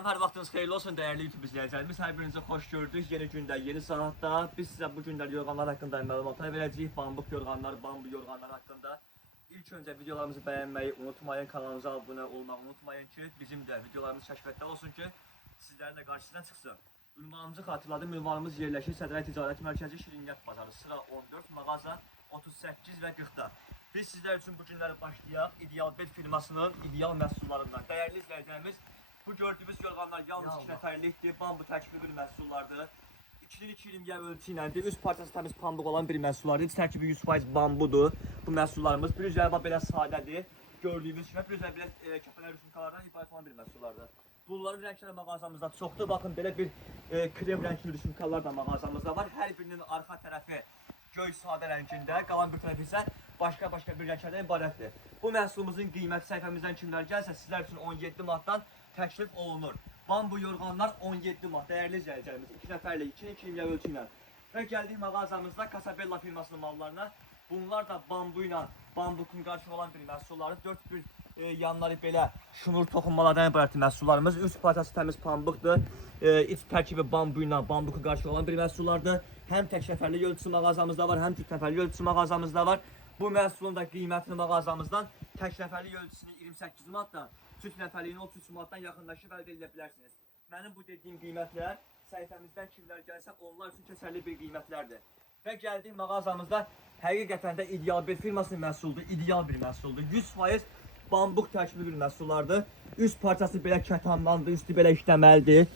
Salam, hər vaxtınız xeyirli olsun dəyərli YouTube izləyicilərimiz. Hər birinizi xoş gördük. Yeni gündə, yeni saatda biz sizə bu günlər yorğanlar haqqında məlumatlar verəcəyik. Bambuk yorğanlar, bambu yorğanlar haqqında. İlk öncə videolarımızı bəyənməyi unutmayın, kanalımıza abunə olmağı unutmayın ki, bizim də videolarımız kəşfiyyətdə olsun ki, sizlərin də qarşısına çıxsın. Ünvanımızı xatırladım. Ünvanımız yerləşir Sədrə Ticarət Mərkəzi Şirniyyat Bazarı, sıra 14, mağaza 38 və 40-da. Biz sizlər üçün bu günləri başlayaq. İdeal Bet firmasının ideal məhsullarından. Dəyərli izləyicilərimiz, bu gördüyümüz yorğanlar yalnız 2 nəfərlikdir. Bambu tərkibli bir məhsullardır. 2020 ölçü iləndir. Üst parçası təmiz pambıq olan bir məhsullardır. İç tərkibi 100% bambudur. Bu məhsullarımız bir üzəri belə sadədir. Gördüyünüz kimi bir üzəri belə kəpələr rüsumkalardan ibarət olan bir məhsullardır. Bunların rəngləri mağazamızda çoxdur. Baxın, belə bir krem rəngli rüsumkalar da mağazamızda var. Hər birinin arxa tərəfi göy sadə rəngində, qalan bir tərəfi isə başqa bir rənglərdən ibarətdir. Bu məhsulumuzun qiyməti səhifəmizdən kimlər gəlsə sizlər üçün 17 manatdan təklif olunur. Bambu yorğanlar 17 manat. Dəyərli izləyicilərimiz, 2 nəfərlik, 2-2 ölçü ilə. Və gəldik mağazamızda Casabella firmasının mallarına. Bunlar da bambu ilə, bambukun qarşı olan bir məhsulları. 4 bir yanları belə şunur toxunmalardan ibarət məhsullarımız. Üst parçası təmiz pambıqdır. İç tərkibi bambu ilə, bambukun qarşı olan bir məhsullardır. Həm tək nəfərlik ölçüsü mağazamızda var, həm cüt nəfərlik ölçüsü mağazamızda var. Bu məhsulun da qiymətini mağazamızdan tək nəfərlik ölçüsünü 28 manatdan, cüt nəfərliyini 33 manatdan yaxınlaşıb əldə edə bilərsiniz. Mənim bu dediyim qiymətlər səhifəmizdən kimlər gəlsə onlar üçün keçərli bir qiymətlərdir. Və gəldik mağazamızda həqiqətən də İdeal Bet firmasının məhsuludur, ideal bir məhsuldur. 100% bambuq tərkibli bir məhsullardır. Üst parçası belə kətandandır, üstü belə işləməlidir.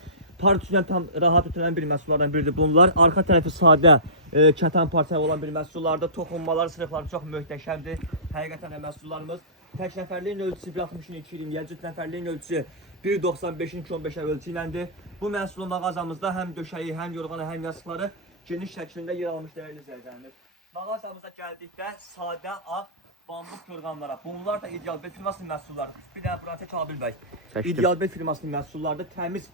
Partisindən tam rahat ötürülən bir məhsullardan biridir bunlar. Arxa tərəfi sadə, kətan parçası olan bir məhsullardır. Toxunmalar, sırıqları çox möhtəşəmdir. Həqiqətən də məhsullarımız tək nəfərliyin ölçüsü 1.60-2.20, cüt nəfərliyin ölçüsü 1.95-2.15 ölçü iləndir. Bu məhsulun mağazamızda həm döşəyi, həm yorğanı, həm yastıqları geniş şəklində yer almış dəyərli izləyicilərimiz. Mağazamıza gəldikdə sadə, ağ, bambuk yorğanlara. Bunlar da İdeal Bet firmasının məhsullarıdır. Bir dənə buranı çək Abil bəy. İdeal Bet firmasının məhsullarıdır. Təmiz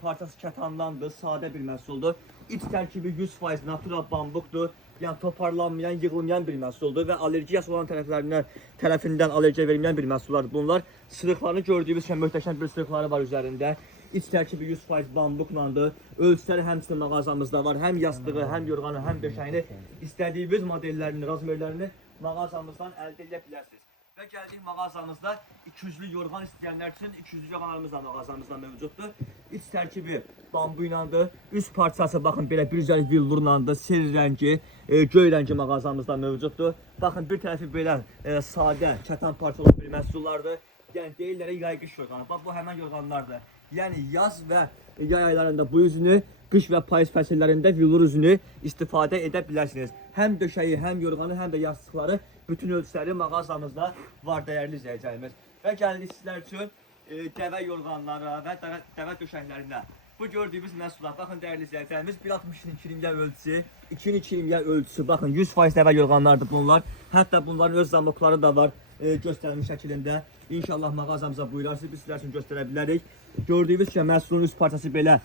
parçası kətandandır, sadə bir məhsuldur. İç tərkibi 100% natural bambukdur. Yəni toparlanmayan, yığılmayan bir məhsuldur və allergiyası olan tərəfindən allergiya verməyən bir məhsullardır bunlar. Sırıqlarını gördüyünüz kimi möhtəşəm bir sırıqları var üzərində. İç tərkibi 100% bambuklandır. Ölçüləri həmçinin mağazamızda var. Həm yastığı, həm yorğanı, həm döşəyini istədiyiniz modellərini, razmerlərini mağazamızdan əldə edə bilərsiniz. Və gəldik mağazamızda 200'lü yorğan istəyənlər üçün 200'lü yorğanlarımız da mağazamızda mövcuddur. İç tərkibi bambu ilandır. Üst parçası baxın belə bir üzəri villurlandır. Seri rəngi, göy rəngi mağazamızda mövcuddur. Baxın bir tərəfi belə sadə, kətan parçalı bir məhsullardır. Yəni deyirlər yay qış yorğanı. Bax bu həmən yorğanlardır. Yəni yaz və yay aylarında bu üzünü, qış və payız fəsillərində villur üzünü istifadə edə bilərsiniz. Həm döşəyi, həm yorğanı, həm də yastıqları bütün ölçüləri mağazamızda var dəyərli izləyicilərimiz. Və gəldik sizlər üçün dəvə yorğanlara və dəvə döşəklərinə. Bu gördüyümüz məhsullar, baxın dəyərli izləyicilərimiz 1.60-2.20 ölçüsü, 2.20 ölçüsü, baxın 100% dəvə yorğanlardır bunlar. Hətta bunların öz zamokları da var göstərilmiş şəklində. İnşallah mağazamıza buyurarsınız, biz sizlər üçün göstərə bilərik. Gördüyünüz kimi məhsulun üst parçası belə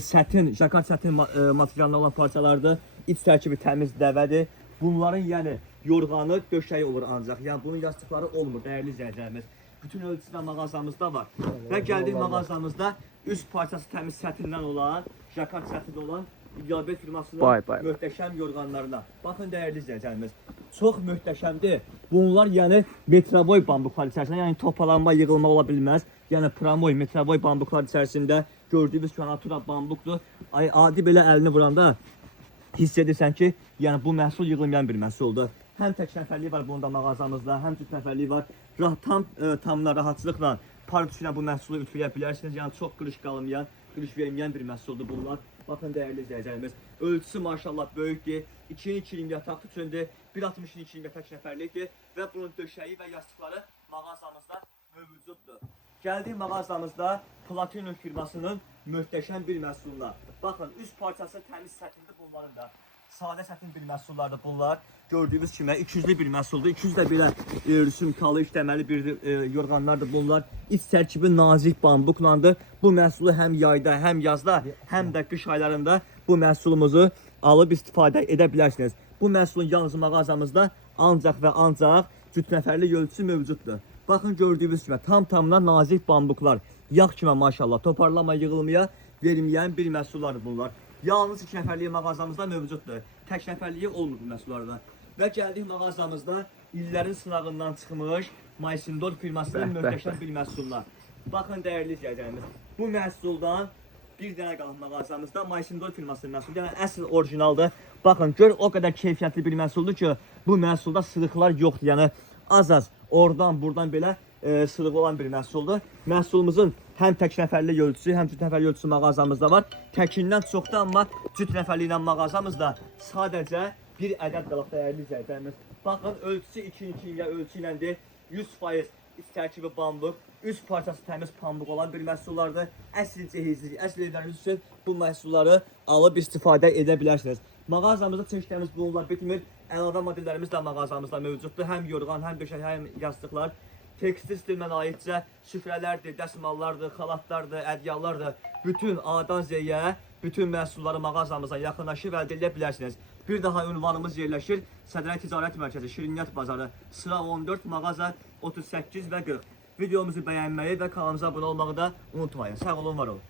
sətin, jakart sətin materialına olan parçalardır. İç tərkibi təmiz dəvədir. Bunların yəni yorğanı, döşəyi olur ancaq. Yəni bunun yastıqları olmur dəyərli izləyicilərimiz. Bütün ölçüsü də mağazamızda var. Və gəldik mağazamızda üst parçası təmiz sətindən olan, jakart sətində olan İdeal Bet firmasının möhtəşəm yorğanlarına. Baxın dəyərli izləyicilərimiz. Çox möhtəşəmdir. Bunlar yəni metroboy bambuklar içərisində, yəni topalanma, yığılma ola bilməz. Yəni pramoy, metroboy bambuklar içərisində gördüyümüz ki, natura bambukdur. Adi belə əlini vuranda hiss edirsən ki, yəni bu məhsul yığılmayan bir məhsuldur. Həm tək nəfərliyi var bunda mağazamızda, həm cüt nəfərliyi var. Tamla rahatçılıqla partisilə bu məhsulu ütüləyə bilərsiniz. Yəni çox qırış qalmayan, qırış verməyən bir məhsuldur bunlar. Baxın dəyərli izləyicilərimiz. Ölçüsü maşallah böyükdür. 2.20 yataq üçündür. 1.60-2.20 tək nəfərlikdir və bunun döşəyi və yastıqları mağazamızda mövcuddur. Gəldik mağazamızda Platinum firmasının möhtəşəm bir məhsuluna. Baxın, üst parçası təmiz sətindir bunların da. Sadə sətin bir məhsullardır bunlar. Gördüyünüz kimi 200'lü bir məhsuldur. 200 də belə rüsumkalı işləməli bir yorğanlardır bunlar. İç tərkibi nazik bambuklandır. Bu məhsulu həm yayda, həm yazda, həm də qış aylarında bu məhsulumuzu alıb istifadə edə bilərsiniz. Bu məhsulun yalnız mağazamızda ancaq və ancaq cüt nəfərlik ölçüsü mövcuddur. Baxın gördüyünüz kimi tam-tamına nazik bambuklar. Yağ kimi maşallah toparlama yığılmaya verməyən bir məhsullar bunlar. Yalnız 2 nəfərlik mağazamızda mövcuddur. Tək nəfərliyi olmur bu məhsullarda. Və gəldik mağazamızda illərin sınağından çıxmış Maysindor firmasının möhtəşəm bir məhsullar. Baxın dəyərli izləyicilərimiz, bu məhsuldan bir dənə qalıb mağazamızda Maysindor firmasının məhsulu. Yəni əsl orijinaldır. Baxın gör o qədər keyfiyyətli bir məhsuldur ki, bu məhsulda sırıqlar yoxdur. Yəni az-az oradan buradan belə sırığı olan bir məhsuldur. Məhsulumuzun həm tək nəfərlik ölçüsü, həm cüt nəfərlik ölçüsü mağazamızda var. Təkindən çoxdur, amma cüt nəfərlik ilə mağazamızda sadəcə bir ədəd qalıb dəyərli izləyicilərimiz. Baxın ölçüsü 2-2 ölçü iləndir. 100% iç tərkibi pambıq, üst parçası təmiz pambıq olan bir məhsullardır. Əsl cehizlik, əsl evləriniz üçün bu məhsulları alıb istifadə edə bilərsiniz. Mağazamızda çeşidlərimiz bunlar bitmir. Əlavə modellərimiz də mağazamızda mövcuddur. Həm yorğan, həm döşək, həm yastıqlar. Tekstil stilinə aidcə süfrələrdir, dəsmallardır, xalatlardır, ədyallardır. Bütün A-dan Z-yə bütün məhsulları mağazamıza yaxınlaşıb əldə edə bilərsiniz. Bir daha ünvanımız yerləşir Sədrəy Ticarət Mərkəzi, Şirniyyat Bazarı, sıra 14, mağaza 38 və 40. Videomuzu bəyənməyi və kanalımıza abunə olmağı da unutmayın. Sağ olun, var olun.